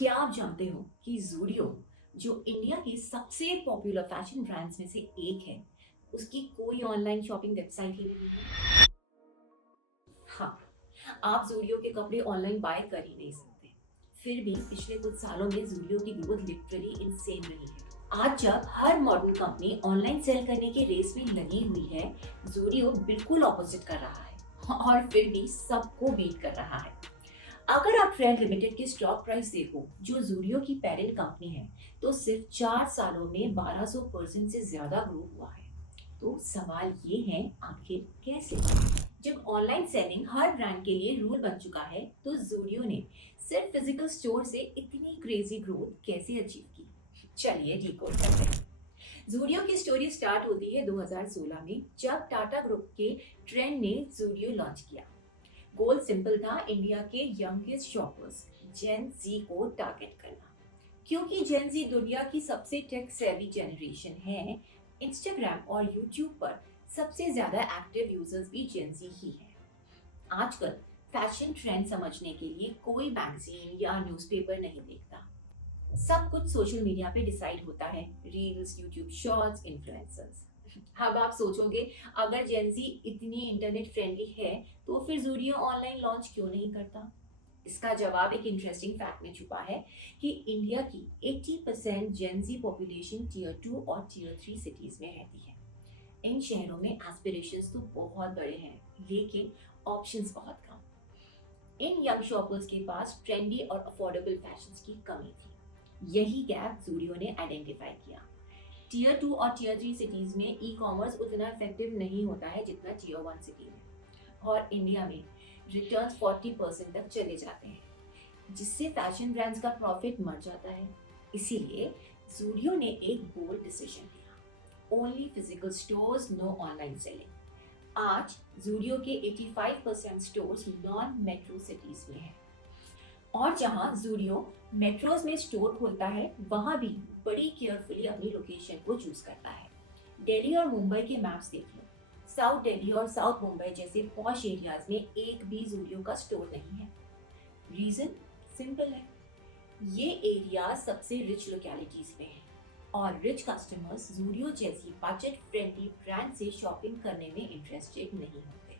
क्या आप जानते हो कि ज़ूडियो जो इंडिया की सबसे पॉपुलर फैशन ब्रांड्स में से एक है, उसकी कोई ऑनलाइन शॉपिंग वेबसाइट ही नहीं है? हाँ, आप ज़ूडियो के कपड़े ऑनलाइन बाय कर ही नहीं सकते। फिर भी पिछले कुछ सालों में ज़ूडियो की ग्रोथ लिटरली इनसेन रही है। आज जब हर मॉडर्न कंपनी ऑनलाइन सेल करने के रेस में लगी हुई है, ज़ूडियो बिल्कुल ऑपोजिट कर रहा है और फिर भी सबको बीट कर रहा है। अगर आप ट्रेंड लिमिटेड की स्टॉक प्राइस देखो, जो ज़ूडियो की पेरेंट कंपनी है, तो सिर्फ 4 सालों में 1200% से ज्यादा ग्रो हुआ है। तो सवाल ये है, आखिर कैसे? जब ऑनलाइन सेलिंग हर ब्रांड के लिए रूल बन चुका है, तो ज़ूडियो ने सिर्फ फिजिकल स्टोर से इतनी क्रेजी ग्रोथ कैसे अचीव की? चलिए डिकोड करते हैं। ज़ूडियो की स्टोरी स्टार्ट होती है 2016 में, जब टाटा ग्रुप के ट्रेंड ने ज़ूडियो लॉन्च किया। गोल सिंपल था, इंडिया के यंगेस्ट शॉपर्स जेन जी को टारगेट करना। क्योंकि जेन जी दुनिया की सबसे टेक सेवी जनरेशन है, इंस्टाग्राम और यूट्यूब पर सबसे ज्यादा एक्टिव यूजर्स भी जेन जी ही है। आजकल फैशन ट्रेंड समझने के लिए कोई मैगजीन या न्यूज़पेपर नहीं देखता। सब कुछ सोशल मीडिया पे डिसाइड होता है, रील्स, यूट्यूब शॉर्ट्स, इन्फ्लुएंसर्स। अब आप सोचोगे, अगर जेंजी इतनी इंटरनेट फ्रेंडली है, तो फिर ज़ूडियो ऑनलाइन लॉन्च क्यों नहीं करता? इसका जवाब एक इंटरेस्टिंग फैक्ट में छुपा है कि इंडिया की 80% जेंजी पॉपुलेशन टियर 2 और टियर 3 सिटीज में रहती है। इन शहरों में एस्पिरेशंस तो बहुत बड़े हैं, लेकिन ऑप्शंस बहुत कम। इन यंग शॉपर्स के पास ट्रेंडी और अफोर्डेबल फैशंस की कमी थी। यही गैप ज़ूडियो ने आइडेंटिफाई किया। टियर 2 और टियर 3 सिटीज में ई कॉमर्स उतना इफेक्टिव नहीं होता है जितना टियर 1 सिटी में, और इंडिया में रिटर्न 40% तक चले जाते हैं, जिससे फैशन ब्रांड्स का प्रॉफिट मर जाता है। इसीलिए ज़ूडियो ने एक बोल्ड डिसीजन लिया, only physical stores, no online selling. आज ज़ूडियो के 85% स्टोर्स नॉन मेट्रो सिटीज में हैं, और जहां ज़ूडियो मेट्रोज में स्टोर खोलता है, वहां भी बड़ी केयरफुली अपनी लोकेशन को चूज करता है। दिल्ली और मुंबई के मैप्स देख लो, साउथ दिल्ली और साउथ मुंबई जैसे पॉश एरियाज में एक भी ज़ूडियो का स्टोर नहीं है। रीजन सिंपल है, ये एरिया सबसे रिच लोकेलिटीज में है, और रिच कस्टमर्स ज़ूडियो जैसी बजट फ्रेंडली ब्रांड से शॉपिंग करने में इंटरेस्टेड नहीं होते।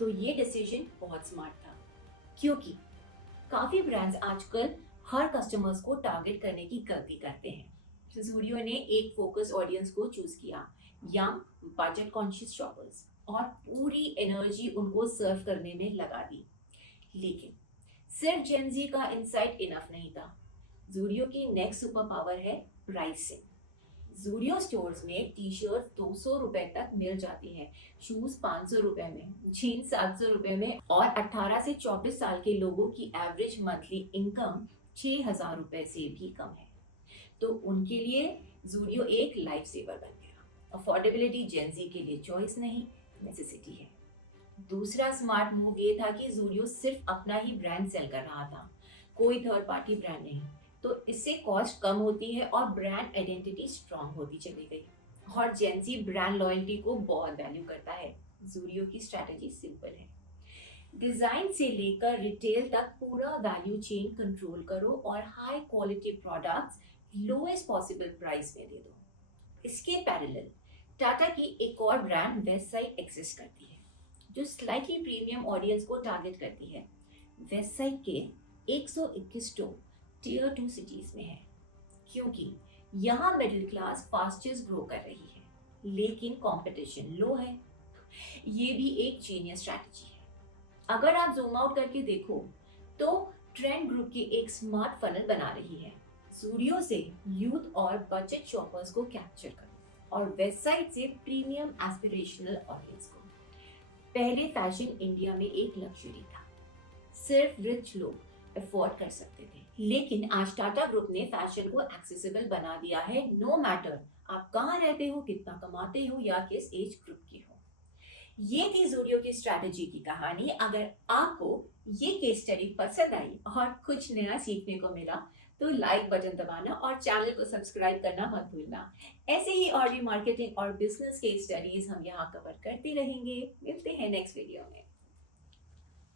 तो ये डिसीजन बहुत स्मार्ट था, क्योंकि काफी ब्रांड्स आजकल हर कस्टमर्स को टारगेट करने की गलती करते हैं। ज़ूडियो ने एक फोकस ऑडियंस को चूज किया, यंग बजट कॉन्शियस शॉपर्स, और पूरी एनर्जी उनको सर्व करने में लगा दी। लेकिन सिर्फ जेनजी का इनसाइट इनफ नहीं था। ज़ूडियो की नेक्स्ट सुपर पावर है प्राइसिंग। ज़ूडियो स्टोर्स में टी शर्ट 200 रुपए तक मिल जाती है, शूज 500 रुपए में, जीन्स 700 रुपए में, और 18 से 24 साल के लोगों की एवरेज मंथली इनकम 6000 रुपए से भी कम है। तो उनके लिए ज़ूडियो एक लाइफ सेवर बन गया। अफोर्डेबिलिटी जेंजी के लिए चॉइस नहीं, नेसेसिटी है। दूसरा स्मार्ट मूव ये था कि ज़ूडियो सिर्फ अपना ही ब्रांड सेल कर रहा था, कोई थर्ड पार्टी ब्रांड नहीं। तो इससे कॉस्ट कम होती है और ब्रांड आइडेंटिटी स्ट्रांग होती चली गई, और जेंजी ब्रांड लॉयल्टी को बहुत वैल्यू करता है। ज़ूडियो की स्ट्रैटेजी सिंपल है, डिजाइन से लेकर रिटेल तक पूरा वैल्यू चेन कंट्रोल करो और high quality products lowest possible price में दे दो। इसके पैरेलल टाटा की एक और ब्रांड वेस्टसाइड एग्जिस्ट करती है, जो स्लाइटली प्रीमियम ऑडियंस को टारगेट करती है। वेस्टसाइड के 121 स्टोर टियर 2 सिटीज में है, क्योंकि यहाँ मिडिल क्लास फास्टेस्ट ग्रो कर रही है, लेकिन कंपटीशन लो है। ये भी एक जीनियस स्ट्रैटेजी है। अगर आप जूम आउट करके देखो, तो ट्रेंड ग्रुप की एक स्मार्ट फनल बना रही है। ज़ूडियो से यूथ और बजट शॉपर्स को कैप्चर करो, और वेबसाइट से प्रीमियम एस्पिरेशनल ऑडियंस को। पहले फैशन इंडिया में एक लग्जरी था, सिर्फ रिच लोग अफोर्ड कर सकते थे, लेकिन आज टाटा ग्रुप ने फैशन को एक्सेसिबल बना दिया है, नो मैटर आप कहाँ रहते हो, कितना कमाते हो, या किस एज ग्रुप के हो। ये थी ज़ूडियो की स्ट्रैटेजी की कहानी। अगर आपको ये केस स्टडी पसंद आई और कुछ नया सीखने को मिला, तो लाइक बटन दबाना और चैनल को सब्सक्राइब करना मत भूलना। ऐसे ही और भी मार्केटिंग और बिजनेस केस स्टडीज हम यहाँ कवर करते रहेंगे। मिलते हैं नेक्स्ट वीडियो में।